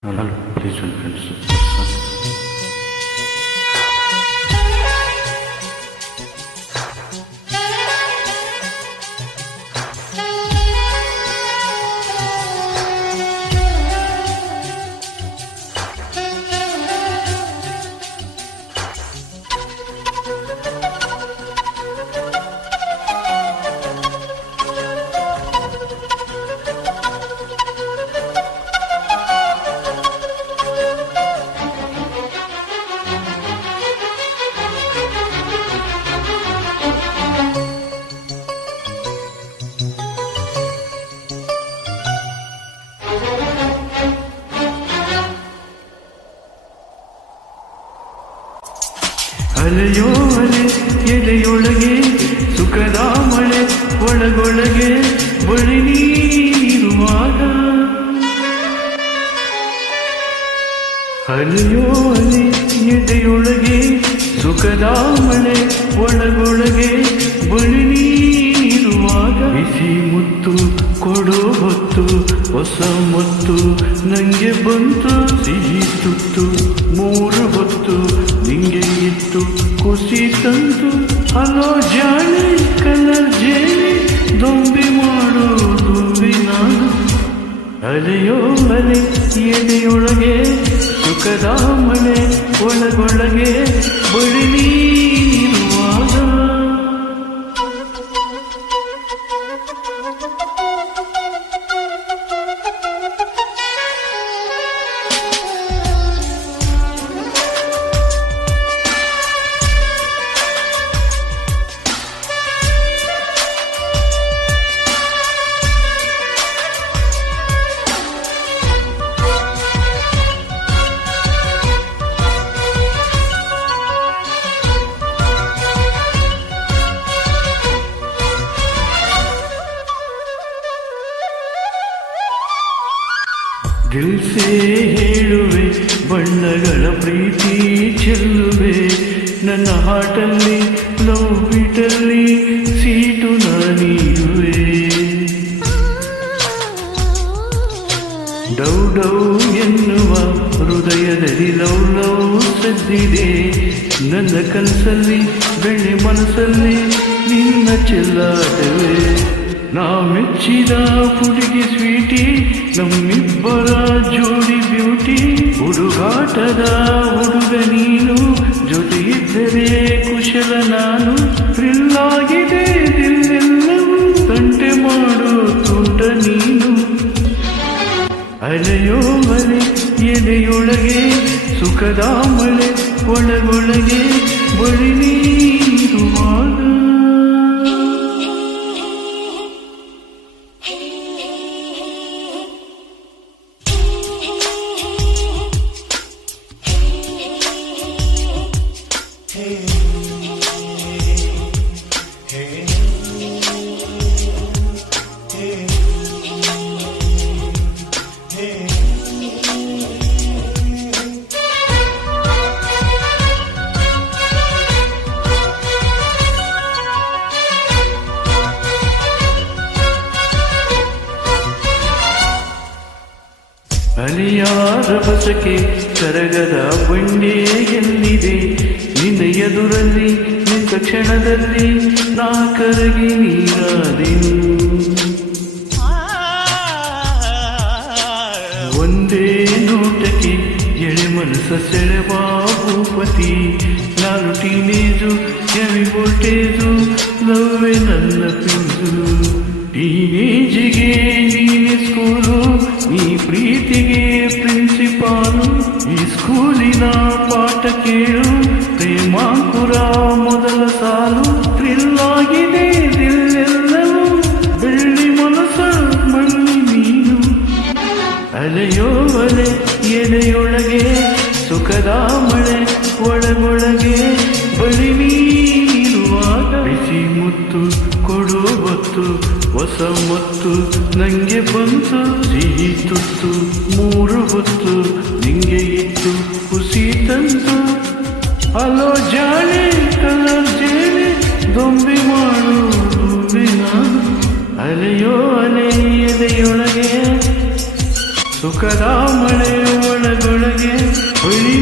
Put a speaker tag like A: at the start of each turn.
A: Hello, please welcome ಅಲೆಯೋ ಅಲೆ ಎದೆಯೊಳಗೆ ಸುಖದ ಮಳೆ, ಒಳಗೊಳಗೆ ಬಳಿ ನೀರುವಾಗ ಅಲೆಯೋ ಅಲೆ ಎದೆಯೊಳಗೆ ಸುಖದ ಮಳೆ, ಒಳಗೊಳಗೆ ಬಳಿ ನೀರುವಾಗ ಬಿಸಿ ಮುತ್ತು ಕೊಡೋ ಹೊತ್ತು, ಹೊಸ ಮುತ್ತು ನಂಗೆ ಬಂತು, ಸಿಹಿ ತುತ್ತು. ಮೂರು ಹೊತ್ತು ನಿಂಗೆ ಇತ್ತು ಖುಷಿ ತಂತು. ಹಲೋ ಜಾಣಿ, ಕಲರ್ ಜೇನಿ ದೊಂಬಿ ಮಾಡೋ, ದುಂಬಿ ನಾನು. ಅಲೆಯೋ ಮನೆ ಎಲೆಯೊಳಗೆ ಸುಖದ ಮನೆ, ಒಳಗೊಳಗೆ ಬಳಿ ದಿಲ್ಸೆ ಹೇಳುವೆ, ಬಣ್ಣಗಳ ಪ್ರೀತಿ ಚೆಲ್ಲುವೆ. ನನ್ನ ಹಾಟಲ್ಲಿ, ಲವ್ ಬಿಟಲ್ಲಿ ಸೀಟು ನಾನೀರುವೆ. ಡೌ ಡೌ ಎನ್ನುವ ಹೃದಯದಲ್ಲಿ ಲವ್ ಲವ್ ಸದ್ದಿದೆ. ನನ್ನ ಕನಸಲ್ಲಿ ಬೆಳೆ ಮನಸ್ಸಲ್ಲಿ ನಿನ್ನ ಚೆಲ್ಲಾಟವೇ. ನಾ ಮೆಚ್ಚಿದ ಹುಡುಗಿ ಸ್ವೀಟಿ, ನಮ್ಮಿಬ್ಬರ ಹುಡುಗಾಟದ ಹುಡುಗ ನೀನು, ಜೊತೆಯಿದ್ದರೆ ಕುಶಲ ನಾನು. ಥ್ರಿಲ್ಲಾಗಿದೆ ದಿಲ್ಲೆಲ್ಲವೂ ತಂಟೆ ಮಾಡು ತುಂಟ ನೀನು. ಅಲೆಯೋ ಮಲೆ ಎಲೆಯೊಳಗೆ ಸುಖದ ಮಳೆ, ಒಳಗೊಳಗೆ ಬಳಿ ನೀರುವಾಗ ಅಲಿಯಾರ ಬಸಕೆ ಕರಗದ ಬಂಡೆ ಎಲ್ಲಿದೆ? ನಿನ್ನ ಎದುರಲ್ಲಿ ನಿಂತ ಕ್ಷಣದಲ್ಲಿ ನಾ ಕರಗಿ ನೀರಾದೆ ಒಂದೇ ನೋಟಕ್ಕೆ ಎಳೆ ಮನಸ್ಸ ಸೆಳೆವ ಭೂಪತಿ ನಾನು ಟೀನೇಜು ಕೆವಿ ವೋಲ್ಟೇಜು, ಲವ್ವೆ ನನ್ನ ಪಿಂಜು. ಟೀನೇಜಿಗೆ ನೀನೆ ಸ್ಕೂಲು, ನೀ ಪ್ರೀತಿಗೆ ಪ್ರಿನ್ಸಿಪಾಲು, ಈ ಸ್ಕೂಲಿನ ಪಾಠ ಕೇಳು. ಪ್ರೇಮಾಂಕುರ ಮೊದಲ ಸಾಲು ಥ್ರಿಲ್ ಆಗಿದೆ ದಿಲ್ಲೆಲ್ಲವೂ ಬೆಳ್ಳಿ ಮನಸ್ಸು, ಮಣ್ಣಿ ನೀನು ಅಲೆಯೋ ಅಲೆ, ಎಲೆಯೊಳಗೆ, ಸುಖದ ಮಳೆ ಒಳಗೊಳಗೆ. ಬಳಿ ನೀರುವಾಗ ಬಿಸಿ ಮುತ್ತು, ಕೊಡೋ ಹೊತ್ತು ಹೊಸ ಮತ್ತು ನಂಗೆ ಬಂತು, ಸಿಹಿ ತುತ್ತು, ಮೂರು ಹೊತ್ತು, ನಿಂಗೆ ಇತ್ತು ಖುಷಿ ತಂತು. ಹಲೋ ಜಾಣೆ ಕಲರ್ ಜೇನೆ, ದೊಂಬಿ ಮಾಡು ಅಲೆಯೋ ಅಲೆ ಎದೆಯೊಳಗೆ. ಸುಖದ ಮಳೆಯೊಳಗೊಳಗೆ ಹೊಳಿ